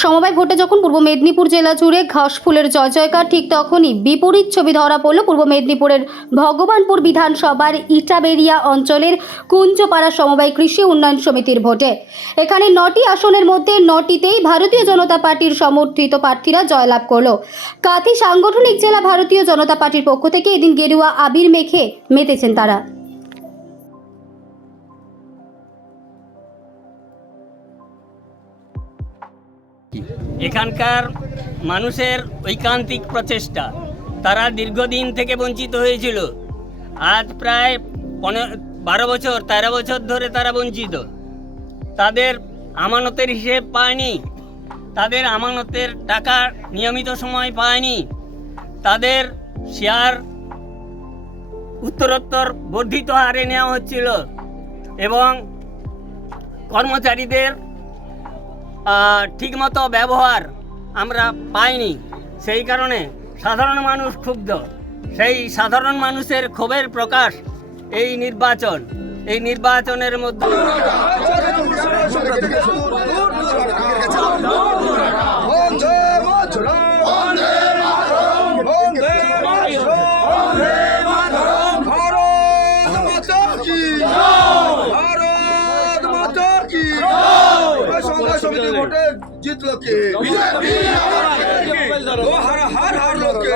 সমবায় ভোটে যখন পূর্ব মেদিনীপুর জেলা জুড়ে ঘাসফুলের জয় জয়কার, ঠিক তখনই বিপরীত ছবি ধরা পড়ল পূর্ব মেদিনীপুরের ভগবানপুর বিধানসভার ইটাবেরিয়া অঞ্চলের কুঞ্জপাড়া সমবায় কৃষি উন্নয়ন সমিতির ভোটে। এখানে 9টি আসনের মধ্যে 9টিতেই ভারতীয় জনতা পার্টির সমর্থিত প্রার্থীরা জয়লাভ করল। কাঁথি সাংগঠনিক জেলা ভারতীয় জনতা পার্টির পক্ষ থেকে এদিন গেরুয়া আবির মেখে মেতেছেন তারা। এখানকার মানুষের ঐকান্তিক প্রচেষ্টা, তারা দীর্ঘদিন থেকে বঞ্চিত হয়েছিল। আজ প্রায় 12 বছর 13 বছর ধরে তারা বঞ্চিত। তাদের আমানতের হিসেব পায়নি, তাদের আমানতের টাকা নিয়মিত সময় পায়নি, তাদের শেয়ার উত্তরোত্তর বর্ধিত হারে নেওয়া হচ্ছিল এবং কর্মচারীদের ঠিকমতো ব্যবহার আমরা পাইনি। সেই কারণে সাধারণ মানুষ ক্ষুব্ধ। সেই সাধারণ মানুষের ক্ষোভের প্রকাশ এই নির্বাচনের মধ্যে। সমিতি ভোটে জিতলো কে? হার হার হারলো কে?